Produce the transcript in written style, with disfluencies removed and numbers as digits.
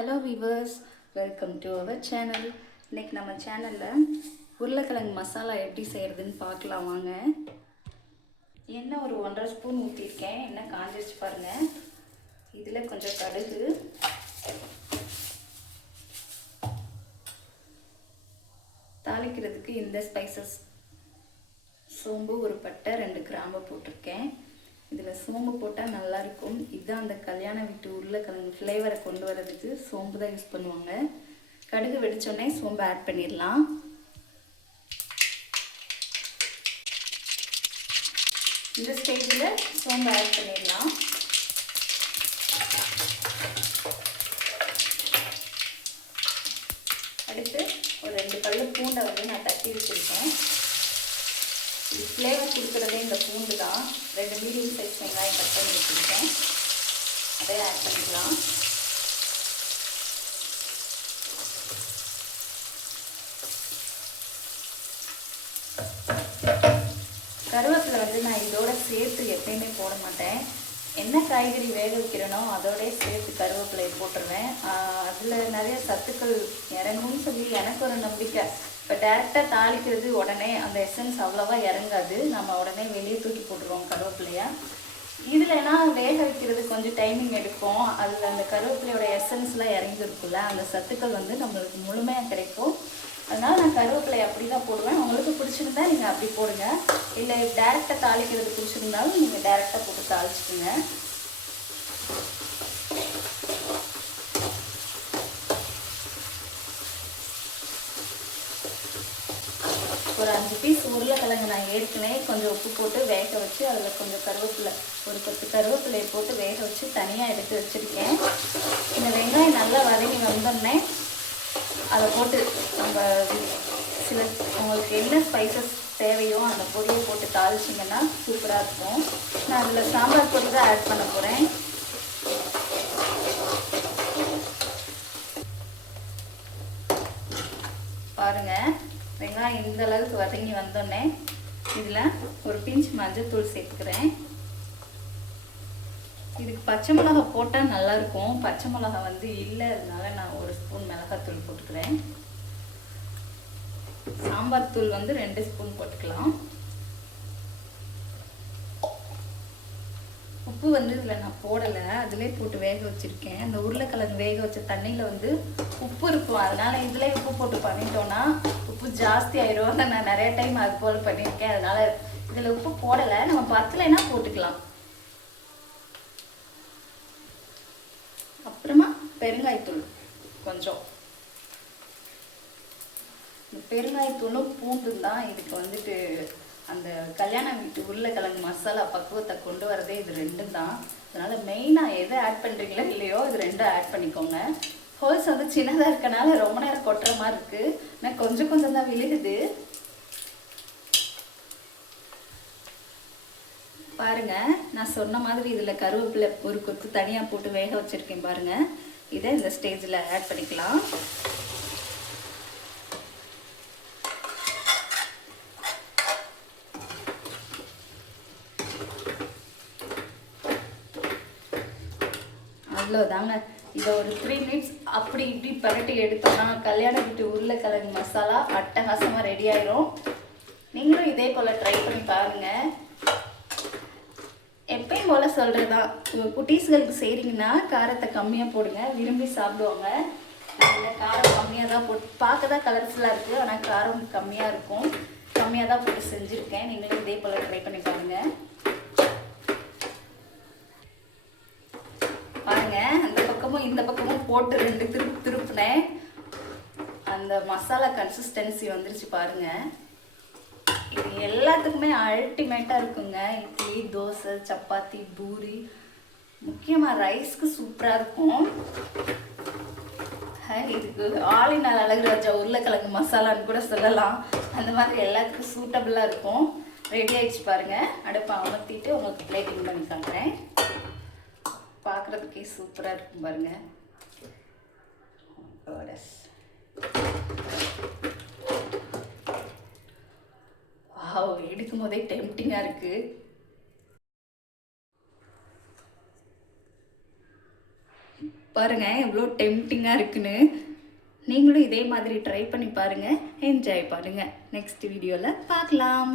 Hello viewers, welcome to our channel. இன்றைக்கி நம்ம சேனலில் உருளைக்கிழங்கு மசாலா எப்படி செய்கிறதுன்னு பார்க்கலாம் வாங்க. எண்ணெய் ஒரு 1.5 ஸ்பூன் ஊற்றிருக்கேன். எண்ணெய் காஞ்சிச்சு பாருங்கள். இதில் கொஞ்சம் கடுகு, தாளிக்கிறதுக்கு இந்த ஸ்பைசஸ் சோம்பு, ஒரு பட்டை, 2 கிராம்பு போட்டிருக்கேன். இதில் சோம்பு போட்டால் நல்லாயிருக்கும். இதுதான் அந்த கல்யாண வீட்டு உருளைக்கிழங்கு ஃப்ளேவரை கொண்டு வரதுக்கு சோம்பு தான் யூஸ் பண்ணுவாங்க. கடுகு வெடிச்சோடனே சோம்பு ஆட் பண்ணிடலாம். இந்த ஸ்டேஜில் சோம்பு ஆட் பண்ணிடலாம். அடுத்து ஒரு 2 பல்லு பூண்டை நான் தட்டி வச்சுருக்கேன். இது ஃப்ளேவர் கொடுக்குறதே இந்த பூண்டு தான். 2 மீடியம் சைஸ் வெங்காயம் கட் பண்ணி வச்சுருக்கேன். அதையே ஆட் பண்ணிக்கலாம். கருவேப்பிலை நான் இதோட சேர்த்து எப்பயுமே போட மாட்டேன். என்ன காய்கறி வேக வைக்கிறேனோ அதோடய சேர்த்து கருவேப்பிலையை போட்டுருவேன். அதில் நிறைய சத்துக்கள் இறங்கும்னு சொல்லி எனக்கு ஒரு நம்பிக்கை. இப்போ டேரெக்டாக தாளிக்கிறது உடனே அந்த எசன்ஸ் அவ்வளோவா இறங்காது. நம்ம உடனே வெளியே தூக்கி போட்டுருவோம் கருவேப்பிலையை. இதில்னா வேக வைக்கிறது கொஞ்சம் டைமிங் எடுக்கும். அதில் அந்த கருவேப்பிலையோட எசன்ஸ்லாம் இறங்கிருக்குல்ல, அந்த சத்துக்கள் நம்மளுக்கு முழுமையாக கிடைக்கும். அதனால் நான் கருவேப்பிலை அப்படி தான் போடுவேன். உங்களுக்கு பிடிச்சிருந்தா நீங்கள் அப்படி போடுங்க. இல்லை டேரெக்டாக தாளிக்கிறது பிடிச்சிருந்தாலும் நீங்கள் டேரெக்டாக போட்டு தாளிச்சுக்குங்க. ஒரு 5 பீஸ் உருளைக்கிழங்கு நான் ஏற்கனவே கொஞ்சம் உப்பு போட்டு வேக வச்சு அதில் கொஞ்சம் கருவேப்பிலை, ஒரு 10 கருவேப்பிலையை போட்டு வேக வச்சு தனியாக எடுத்து வச்சுருக்கேன். இந்த வெங்காயம் நல்லா வதங்கி வந்தோடனே அதை போட்டு நம்ம சில உங்களுக்கு என்ன ஸ்பைசஸ் தேவையோ அந்த பொடியை போட்டு தாளிச்சிங்கன்னா சூப்பராக இருக்கும். நான் அதில் சாம்பார் பொடி தான் ஆட் பண்ண போகிறேன். பாருங்கள், வெங்காயம் இந்த அளவுக்கு வதங்கி வந்தோடனே இதில் ஒரு பிஞ்ச் மஞ்சள்தூள் சேர்த்துக்கிறேன். இதுக்கு பச்சை மிளகா போட்டால் நல்லாயிருக்கும். பச்சை மிளகா இல்லை, அதனால நான் 1 ஸ்பூன் மிளகாத்தூள் போட்டுக்கிறேன். சாம்பார் தூள் 2 ஸ்பூன் போட்டுக்கலாம். உப்பு இதில் நான் போடலை, அதிலே போட்டு வேக வச்சுருக்கேன். அந்த உருளைக்கிழங்கு வேக வச்ச தண்ணியில் உப்பு இருக்கும். அதனால் இதில் உப்பு போட்டு பண்ணிட்டோன்னா உப்பு ஜாஸ்தி ஆயிடும். நான் நிறைய டைம் அது போல் பண்ணியிருக்கேன். அதனால் இதில் உப்பு போடலை. நம்ம பத்தலைன்னா போட்டுக்கலாம். அப்புறமா பெருங்காயத்தூள் கொஞ்சம். இந்த பெருங்காயத்தூளும் பூண்டும் தான் இதுக்கு அந்த கல்யாண வீட்டு உருளைக்கிழங்கு மசாலா பக்குவத்தை கொண்டு வரதே இது 2 தான். அதனால் மெயினாக எதை ஆட் பண்ணுறீங்களோ இல்லையோ இது 2 ஆட் பண்ணிக்கோங்க. ஹோல்ஸ் சின்னதாக இருக்கனால ரொம்ப நேரம் கொட்டுற மாதிரி இருக்குது. ஆனால் கொஞ்சம் கொஞ்சம் தான் விழுகுது. பாருங்கள், நான் சொன்ன மாதிரி இதில் கருவேப்பிலை ஒரு கொத்து தனியாக போட்டு வேக வச்சுருக்கேன் பாருங்கள். இதை இந்த ஸ்டேஜில் ஆட் பண்ணிக்கலாம். அவ்வளோதாங்க. இதை ஒரு 3 மினிட்ஸ் அப்படி இப்படி பரட்டி எடுத்தோம்னா கல்யாண வீட்டு உருளைக்கிழங்கு மசாலா அட்டகாசமாக ரெடி ஆயிரும். நீங்களும் இதே போல் ட்ரை பண்ணி பாருங்கள். எப்பயும் போல் சொல்கிறதா, குட்டீஸ்களுக்கு செய்கிறீங்கன்னா காரத்தை கம்மியாக போடுங்க, விரும்பி சாப்பிடுவாங்க. அதில் காரம் கம்மியாக தான் போட்டு, பார்க்க தான் கலர்ஃபுல்லாக இருக்குது, ஆனால் காரம் கம்மியாக இருக்கும். கம்மியாக தான் போட்டு செஞ்சுருக்கேன். நீங்களும் இதே போல் ட்ரை பண்ணி பாருங்கள். பாருங்கள், அந்த பக்கமும் இந்த பக்கமும் போட்டு 2 திருப்புனேன். அந்த மசாலா கன்சிஸ்டன்சி வந்துருச்சு பாருங்கள். இது எல்லாத்துக்குமே அல்டிமேட்டாக இருக்குங்க. இட்லி, தோசை, சப்பாத்தி, பூரி, முக்கியமாக ரைஸ்க்கு சூப்பராக இருக்கும். இதுக்கு ஆளினால் அழகு ராஜா உருளைக்கிழங்கு மசாலான்னு கூட சொல்லலாம். அந்த மாதிரி எல்லாத்துக்கும் சூட்டபிளாக இருக்கும். ரெடி ஆகிடுச்சு பாருங்கள். அடுப்பை அமர்த்திட்டு உங்களுக்கு பிளேட்டிங் பண்ணி காட்டுறேன். பார்க்குறதுக்கே சூப்பராக இருக்கும் பாருங்கள். எடுக்கும் போதே டெம்டிங்காக இருக்குது. பாருங்கள் எவ்வளோ டெம்டிங்காக இருக்குன்னு. நீங்களும் இதே மாதிரி ட்ரை பண்ணி பாருங்கள், என்ஜாய் பண்ணுங்கள். நெக்ஸ்ட் வீடியோவில் பார்க்கலாம்.